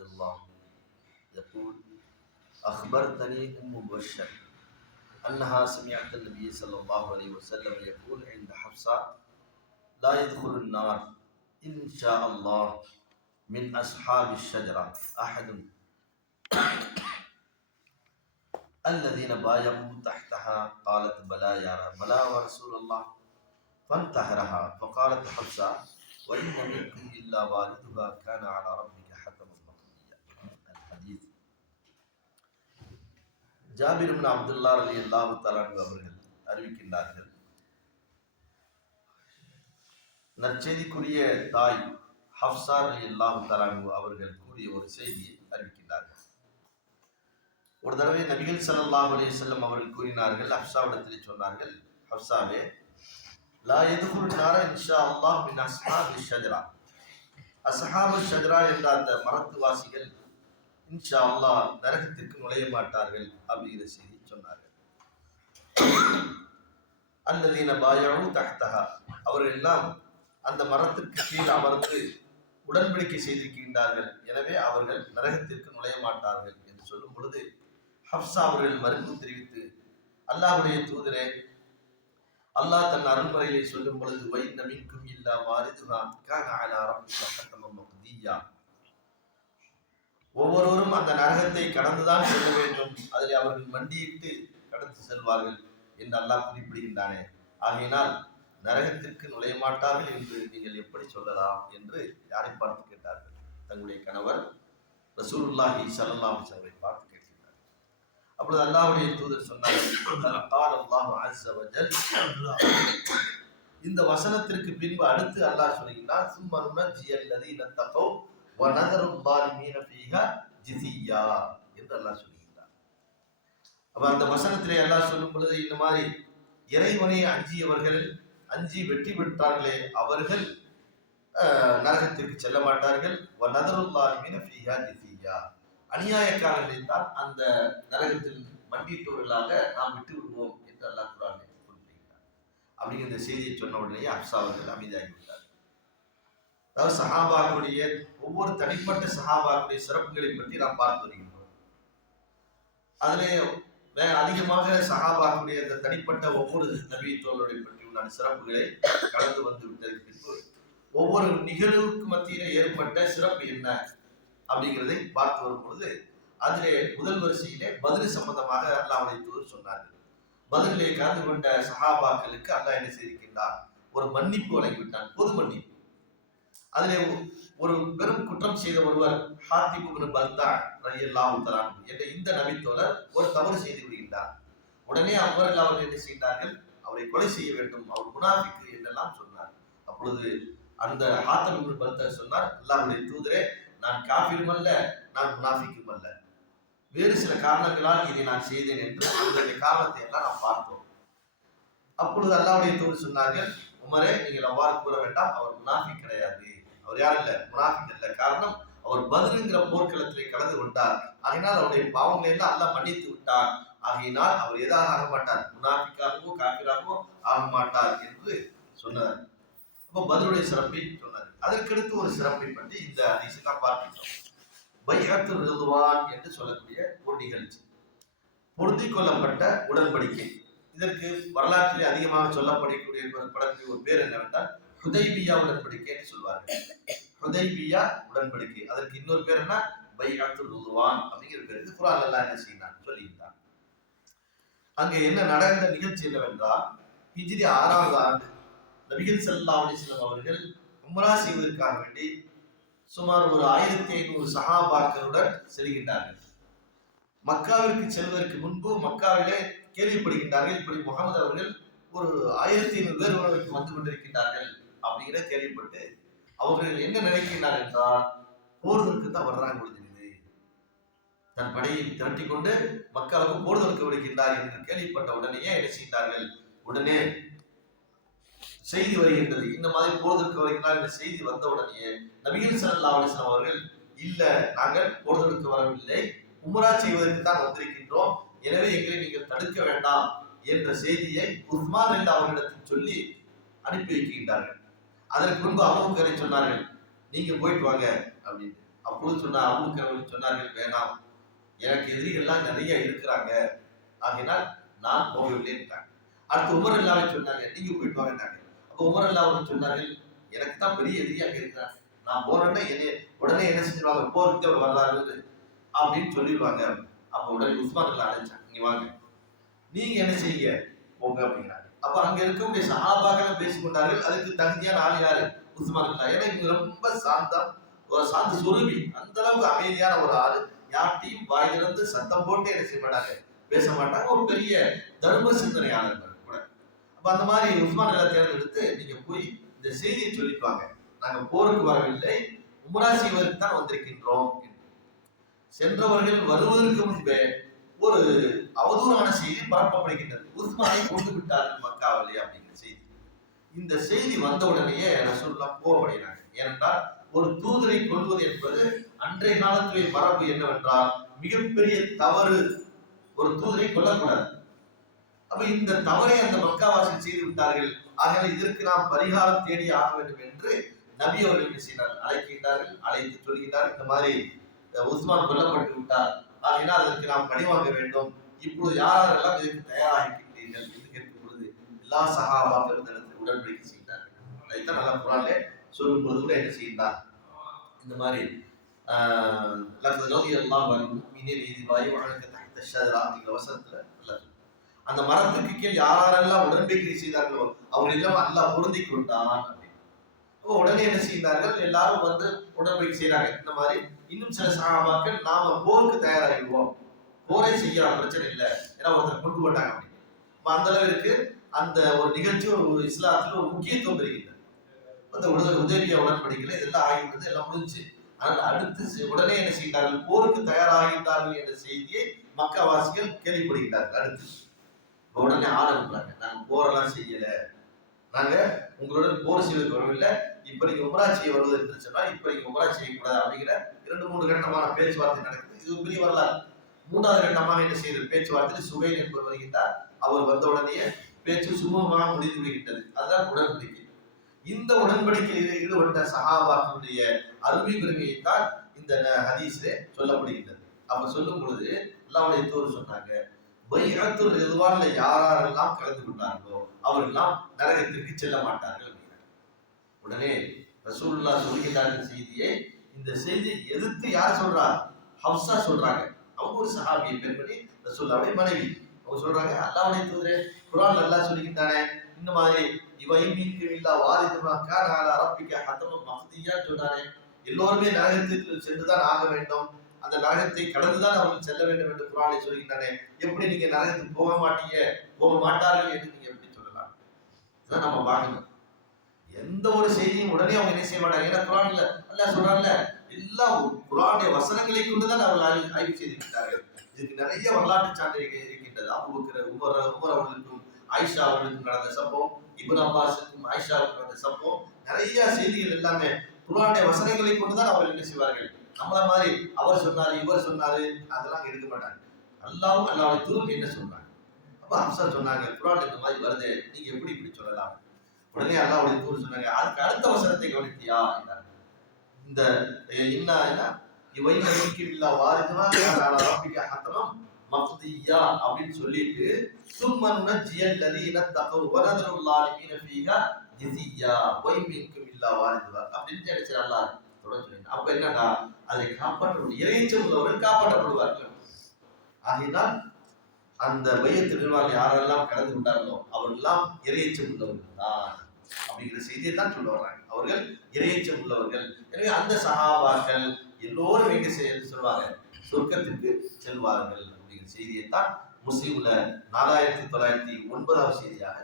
عبد الله يقول أخبرتني أم بشر أنها سمعت النبي صلى الله عليه وسلم يقول عند حفصة لا يدخل النار إن شاء الله من أصحاب الشجرة أحد. الذين بايعوا تحتها قالت بلى يا بلى ورسول الله. فانتهرها فقالت حفصة وإن منكم إلا والدها كان على ربك ஜாபிர் அப்துல்லா அலி அல்லாஹு தலான் அவர்கள் அறிவிக்கின்றார்கள். நற்செய்திக்குரிய தாய் ஹப்சார் அலி அல்லாஹு தலான் அவர்கள் கூறிய ஒரு செய்தியை அறிவிக்கின்றார்கள். ஒரு தடவை நபிகள் சல்லாஹ் அலி செல்லம் அவர்கள் கூறினார்கள் ஹப்சாவிடத்தில் சொன்னார்கள் ஹப்சாவே லா எதுகுல் நார இன்ஷா அல்லாஹ் மின் அஸ்ஹாபு ஷஜரா. அஸ்ஹாபு ஷஜரா என்ற அந்த மரத்துவாசிகள் இன்ஷா அல்லாஹ் நரகத்திற்கு நுழைய மாட்டார்கள் அப்படிங்கிற செய்தி சொன்னார்கள். அல்லதீன பாயாவும் தகத்தகா அவர்கள் எல்லாம் அந்த மரத்திற்கு கீழ் அமர்ந்து உடன்படிக்கை செய்திருக்கின்றார்கள். எனவே அவர்கள் நரகத்திற்கு நுழைய மாட்டார்கள் என்று சொல்லும் பொழுது ஹப்சா அவர்கள் மறுப்பு தெரிவித்து அல்லாஹுடைய தூதரே அல்லாஹ் தன் அருள்முறையிலே சொல்லும் பொழுது வைந்த மின்கும் இல்லா வாரிதுகான் கான அலா ரப்பிக ஹத்தமம் ஒவ்வொருவரும் அந்த நரகத்தை கடந்துதான் செல்ல வேண்டும். அதில் அவர்கள் மண்டியிட்டு கடந்து செல்வார்கள் என்று அல்லாஹ் குறிப்பிடுகின்றானே. ஆகையினால் நரகத்திற்கு நுழைய மாட்டார்கள் என்று நீங்கள் எப்படி சொல்லலாம் என்று யாரை பார்த்து கேட்டார்கள்? தங்களுடைய கணவர் ரசூலுல்லாஹி சல்லாஹி அவரை பார்த்து கேட்கிறார் அப்பொழுது அல்லாஹுடைய தூதர் சொன்னார் இந்த வசனத்திற்கு பின்பு அடுத்து அல்லாஹ் சொல்லுகிறார் சும்மா நுணர்ஜி அல்லது இனத்தகோ வனதரும் பாலிமீன பீகா ஜிசியா என்று அல்லாஹ் சொல்லுகிறார் அப்ப அந்த வசனத்திலே அல்லாஹ் சொல்லும் பொழுது இந்த மாதிரி இறைவனை அஞ்சியவர்கள் அஞ்சி வெற்றி பெற்றார்களே அவர்கள் நரகத்திற்கு செல்ல மாட்டார்கள். வனதரும் பாலிமீன பீகா ஜிசியா அநியாயக்காரர்களை தான் அந்த நரகத்தில் மண்டியிட்டவர்களாக நாம் விட்டு விடுவோம் என்று அல்லாஹ் குரான் குறிப்பிடுகிறார் அப்படிங்கிற செய்தியை சொன்ன உடனே அப்சா அவர்கள் அமைதியாகிவிட்டார் அதாவது சஹாபாக்களுடைய ஒவ்வொரு தனிப்பட்ட சஹாபாக்களுடைய சிறப்புகளை பற்றி நாம் பார்த்து வருகின்றோம். அதிலே அதிகமாக சஹாபாக்களுடைய அந்த தனிப்பட்ட ஒவ்வொரு நபித்தோர்களுடைய பற்றி உண்டான சிறப்புகளை கலந்து வந்து விட்டதற்கு பின்பு ஒவ்வொரு நிகழ்வுக்கு மத்தியில ஏற்பட்ட சிறப்பு என்ன அப்படிங்கிறதை பார்த்து வரும் பொழுது அதிலே முதல் வரிசையிலே பதில் சம்பந்தமாக அல்லாஹ்வுடைய தூதர் சொன்னார்கள் பதிலே கலந்து கொண்ட சஹாபாக்களுக்கு அல்லாஹ் என்ன செய்திருக்கின்றார் ஒரு மன்னிப்பு வழங்கிவிட்டான். பொது மன்னிப்பு. அதிலே ஒரு பெரும் குற்றம் செய்த ஒருவர் ஹாத்திப் இப்னு பல்தா ரலியல்லாஹு தஆலா என்ற இந்த நபித்தோழர் ஒரு தவறு செய்து விடுகின்றார். உடனே அவர்கள் அவர்கள் என்ன செய்தார்கள்? அவரை கொலை செய்ய வேண்டும் அவர் முனாஃபிக்கு என்றெல்லாம் சொன்னார். அப்பொழுது அந்த ஹாத்தம் இப்னு சொன்னார் அல்லாஹுடைய தூதரே நான் காஃபிரும் அல்ல நான் முனாஃபிக்கும் அல்ல. வேறு சில காரணங்களால் இதை நான் செய்தேன் என்று அதனுடைய காரணத்தை எல்லாம் நாம் பார்த்தோம். அப்பொழுது அல்லாவுடைய தூதர் சொன்னார்கள் உமரே நீங்கள் அவ்வாறு கூற வேண்டாம் அவர் முனாஃபி கிடையாது. அவர் யாரும் இல்ல முனாஃபிக் அல்ல காரணம் அவர் பதிலுங்கிற போர்க்களத்திலே கலந்து கொண்டார். ஆகையினால் அவருடைய பாவங்களை எல்லாம் அல்ல மன்னித்து விட்டார் ஆகையினால் அவர் எதாக ஆக மாட்டார்? முனாஃபிக்காகவோ காப்பிராகவோ ஆக மாட்டார் என்று சொன்னார். அப்போ பதிலுடைய சிறப்பை சொன்னார். அதற்கடுத்து ஒரு சிறப்பை பற்றி இந்த அதிசயம் நாம் பார்க்கின்றோம். பைஹத்து ரிதுவான் என்று சொல்லக்கூடிய ஒரு நிகழ்ச்சி. பொருந்தி கொள்ளப்பட்ட உடன்படிக்கை. இதற்கு வரலாற்றிலே அதிகமாக சொல்லப்படக்கூடிய படக்கூடிய ஒரு பேர் என்னவென்றால் ஹுதைபியா உடன்படிக்கைன்னு சொல்லுவார்கள் ஹுதைபியா உடன்படிக்கை. அதற்கு இன்னொரு பேர் என்ன? பைஹத்து ருதுவான் அப்படிங்கிற பேர். குரான் எல்லாம் என்ன செய்யினான் சொல்லியிருந்தான் அங்கே என்ன நடந்த நிகழ்ச்சி என்னவென்றால் ஹிஜ்ரி ஆறாவது ஆண்டு நபிகள் ஸல்லல்லாஹு அலைஹி அவர்கள் உம்ரா செய்வதற்காக வேண்டி சுமார் ஒரு ஆயிரத்தி ஐநூறு சகாபாக்களுடன் செல்கின்றார்கள். மக்காவிற்கு செல்வதற்கு முன்பு மக்காவிலே கேள்விப்படுகின்றார்கள். இப்படி முகமது அவர்கள் ஒரு ஆயிரத்தி ஐநூறு பேர் உணவுக்கு வந்து கொண்டிருக்கின்றார்கள். அப்படிங்கிற கேள்விப்பட்டு அவர்கள் என்ன நினைக்கின்றார் என்றால் போர்தலுக்கு தான் வர்றாங்க பொழுது தன் படையை திரட்டி கொண்டு மக்களுக்கு போர் விடுகின்றார் என்று கேள்விப்பட்ட உடனேயே என்ன செய்தார்கள்? உடனே செய்தி வருகின்றது. இந்த மாதிரி போர் வருகின்றார் என்ற செய்தி வந்த உடனேயே நபிகள் ஸல்லல்லாஹு அவர்கள் இல்ல நாங்கள் போர் வரவில்லை. உமரா செய்வதற்கு தான் வந்திருக்கின்றோம். எனவே எங்களை நீங்கள் தடுக்க வேண்டாம் என்ற செய்தியை உஸ்மான் என்று அவர்களிடத்தில் சொல்லி அனுப்பி வைக்கின்றார்கள். அதற்கு முன்பு அமுகரை சொன்னார்கள் நீங்க போயிட்டு வாங்க அப்படின்னு அப்பொழுது சொன்ன அபுக்கரவர்கள் சொன்னார்கள் வேணாம். எனக்கு எதிரிகள்லாம் நிறைய இருக்கிறாங்க. ஆகினால் நான் போகவில்லைன்றாங்க அடுத்து உமர் அல்லாவை சொன்னாங்க நீங்க போயிட்டு வாங்கினாங்க அப்போ உமர் அல்லா சொன்னார்கள் எனக்கு தான் பெரிய எதிரியாக அங்க இருக்கிறான் நான் போறேன்னா என்ன உடனே என்ன செஞ்சிருவாங்க? போருக்கு அவர் வரலாறு அப்படின்னு சொல்லிடுவாங்க அப்போ உடனே உஸ்மான் அல்லா அழைச்சாங்க நீங்க வாங்க. நீங்க என்ன செய்ய போங்க அப்படின்னா அப்ப அங்க இருக்கக்கூடிய சஹாபாக்கள் பேசிக்கொண்டார்கள். அதுக்கு தகுதியான ஆள் யாரு? உஸ்மான் ஏன்னா இவங்க ரொம்ப சாந்தம் ஒரு சாந்த சுருவி அந்த அளவுக்கு அமைதியான ஒரு ஆள். யார்ட்டையும் வாய் திறந்து சத்தம் போட்டு என்ன செய்ய மாட்டாங்க? பேச மாட்டாங்க. ஒரு பெரிய தர்ம சிந்தனையாளர்கள் கூட. அப்ப அந்த மாதிரி உஸ்மான் எல்லாம் தேர்ந்தெடுத்து நீங்க போய் இந்த செய்தியை சொல்லிப்பாங்க நாங்க போருக்கு வரவில்லை. உம்ரா செய்வதற்கு தான் வந்திருக்கின்றோம் சென்றவர்கள் வருவதற்கு முன்பே ஒரு அவதூறான செய்தி பரப்பப்படுகின்றது. உஸ்மானை கொண்டு விட்டார்கள் மக்காவிலே அப்படிங்கிற செய்தி. இந்த செய்தி வந்த உடனேயே ரசூல்லா கோவடைகிறாங்க ஏனென்றால் ஒரு தூதரை கொள்வது என்பது அன்றைய காலத்திலே மரபு என்னவென்றால் மிகப்பெரிய தவறு. ஒரு தூதரை கொல்லக்கூடாது. அப்ப இந்த தவறை அந்த மக்காவாசிகள் செய்து விட்டார்கள். ஆகவே இதற்கு நாம் பரிகாரம் தேடி ஆக வேண்டும் என்று நபி அவர்கள் என்ன செய்தார்கள்? அழைக்கின்றார்கள் அழைத்து சொல்கின்றார்கள். இந்த மாதிரி உஸ்மான் கொல்லப்பட்டு விட்டார். ஆகையினால் அதற்கு நாம் பணிவாங்க வேண்டும்? இப்பொழுது யாரெல்லாம் இதற்கு தயாராகின்றீர்கள் என்று கேட்கும் பொழுது எல்லா சகாபாக்களும் இந்த உடன்படிக்கை செய்தார்கள். அதைத்தான் நல்லா குரான்ல சொல்லும் பொழுது கூட என்ன செய்தார் இந்த மாதிரி ஆஹ், லக்கத் ரலியல்லாஹு அன்ஹு முஃமினீன் இதி பாயுஅனக தஹ்த ஷஜரா அப்படிங்கிற வசனத்துல அல்லாஹ் அந்த மரத்துக்கு கீழ் யாரெல்லாம் உடன்படிக்கை செய்தார்களோ அவர்கள் எல்லாம் அல்லாஹ் பொருந்தி கொண்டான் அப்படின்னு. உடனே என்ன செய்தார்கள்? எல்லாரும் வந்து உடன்படிக்கை செய்கிறாங்க இந்த மாதிரி இன்னும் சில சகாபாக்கள் நாம போருக்கு தயாராகிடுவோம். போரே செய்யலாம் பிரச்சனை இல்லை. ஏன்னா ஒருத்தர் கொண்டு போட்டாங்க அப்படின்னு. அந்த அளவிற்கு அந்த ஒரு நிகழ்ச்சி ஒரு இஸ்லாத்துல ஒரு முக்கியத்துவம் பெறுகின்றது. அந்த உடல் உதவிய உடன்படிக்கல இதெல்லாம் ஆகிவிட்டது எல்லாம் முடிஞ்சு. ஆனால் அடுத்து செ- உடனே என்ன செய்கிறார்கள் போருக்கு தயாராகின்றார்கள் என்ற செய்தியை மக்கவாசிகள் கேள்விப்படுகிறார்கள் அடுத்து. உடனே ஆள் அனுப்புறாங்க. நாங்க போரெல்லாம் செய்யல. நாங்க உங்களுடன் போர் செய்வதற்கு வரவில்லை இப்ப நீங்க உமரா செய்ய வருவது சொன்னா இப்ப நீங்க உமரா செய்யக்கூடாது அப்படிங்கிற இரண்டு மூணு கட்டமான பேச்சுவார்த்தை நடக்குது. இது பெரிய வரலாறு. மூன்றாவது கட்டமாக என்ன செய்தது பேச்சுவார்த்தையில் சுகைல் என்பவர் வருகின்றார். அவர் வந்த உடனே பேச்சு சுமூகமாக முடிந்து விடுகின்றது. அதுதான் உடன்படிக்கை. இந்த உடன்படிக்கையில் ஈடுபட்ட சகாபாக்களுடைய அருமை பெருமையை தான் இந்த ந- ஹதீஸிலே சொல்லப்படுகின்றது. அவர் சொல்லும் பொழுது அல்லாவுடைய தோறு சொன்னாங்க பைஅத்துல் எதுவான யாரெல்லாம் கலந்து கொண்டார்களோ அவர்கள்லாம் நரகத்திற்கு செல்ல மாட்டார்கள் அப்படிங்கிறாங்க. உடனே ரசூல்லா சொல்கின்றார்கள் செய்தியை இந்த செய்தியை எதிர்த்து யார் சொல்றா? ஹப்சா சொல்றாங்க. அவங்க ஒரு சஹாபியை பெண்மணி ரசூல்லாவுடைய மனைவி. அவங்க சொல்றாங்க அல்லாவுடைய தூதரே குரான் நல்லா சொல்லிக்கிட்டானே. இந்த மாதிரி இவை மீன்கு இல்லா வாரிதுமா கான அலா ரப்பிக்க ஹத்தமும் மஹதியா சொன்னானே எல்லோருமே நரகத்திற்கு சென்றுதான் ஆக வேண்டும். அந்த நரகத்தை கடந்துதான் அவர்கள் செல்ல வேண்டும் என்று குரானை சொல்லிக்கிட்டானே. எப்படி நீங்க நரகத்துக்கு போக மாட்டீங்க? போக மாட்டார்கள் என்று நீங்க எப்படி சொல்லலாம்? இதான் நம்ம பார்க்கணும். எந்த ஒரு செய்தியும் உடனே அவங்க என்ன செய்ய மாட்டாங்க? ஏன்னா குரான்ல அல்ல சொல்றாங்கல்ல எல்லாம் குரானுடைய வசனங்களை கொண்டுதான் அவர்கள் ஆய்வு செய்து செய்திருக்கிறார்கள் இதுக்கு நிறைய வரலாற்று சான்றிதழ் இருக்கின்றது. அபுபக்கர் உமர் உமர் அவர்களுக்கும் ஆயிஷா அவர்களுக்கும் நடந்த சம்பவம் இபன் அப்பாஸுக்கும் ஆயிஷாவுக்கும் நடந்த சம்பவம் நிறைய செய்திகள் எல்லாமே குரானுடைய வசனங்களை கொண்டுதான் அவர்கள் என்ன செய்வார்கள்? நம்மள மாதிரி அவர் சொன்னாரு இவர் சொன்னாரு அதெல்லாம் எடுக்க மாட்டாங்க. அல்லாவும் அல்லாவுடைய தூதர் என்ன சொல்றாங்க? அப்ப அம்சா சொன்னாங்க குரான் இந்த மாதிரி வருது நீங்க எப்படி இப்படி சொல்லலாம்? உடனே அல்லாவுடைய தூதர் சொன்னாங்க. அதுக்கு அடுத்த வசனத்தை கவனித்தியா என்றாங்க. இந்த என்ன என்ன? இவை நம்பிக்கை இல்லா வாரிதுனா ரப்பிக்க மக்தியா அப்படின்னு சொல்லிட்டு சும்மன் ஜியல்லதி இனத்தகவு வரதருல்லாலிமீன ஃபீஹா ஜிசியா ஒய் மின்கும் இல்லா வாரிதுவா அப்படின்னு நினைச்சு அல்லாஹ் தொடர்ந்து சொல்லிட்டான். அப்ப என்னடா அதை காப்பாற்ற இறைச்சம் உள்ளவர்கள் காப்பாற்றப்படுவார்கள். ஆகையினால் அந்த மையத்து நிர்வாகம் யாரெல்லாம் கலந்து கொண்டார்களோ அவர்களெல்லாம் இறையச்சம் உள்ளவர்கள் தான். அப்படிங்கிற செய்தியை தான் சொல்ல வர்றாங்க. அவர்கள் இறையச்சம் உள்ளவர்கள். எனவே அந்த சகாபாக்கள் எல்லோரும் எங்க செய்ய சொல்வாங்க? சொர்க்கத்திற்கு செல்வார்கள் அப்படிங்கிற செய்தியை தான் முஸ்லீம்ல நாலாயிரத்தி தொள்ளாயிரத்தி ஒன்பதாவது செய்தியாக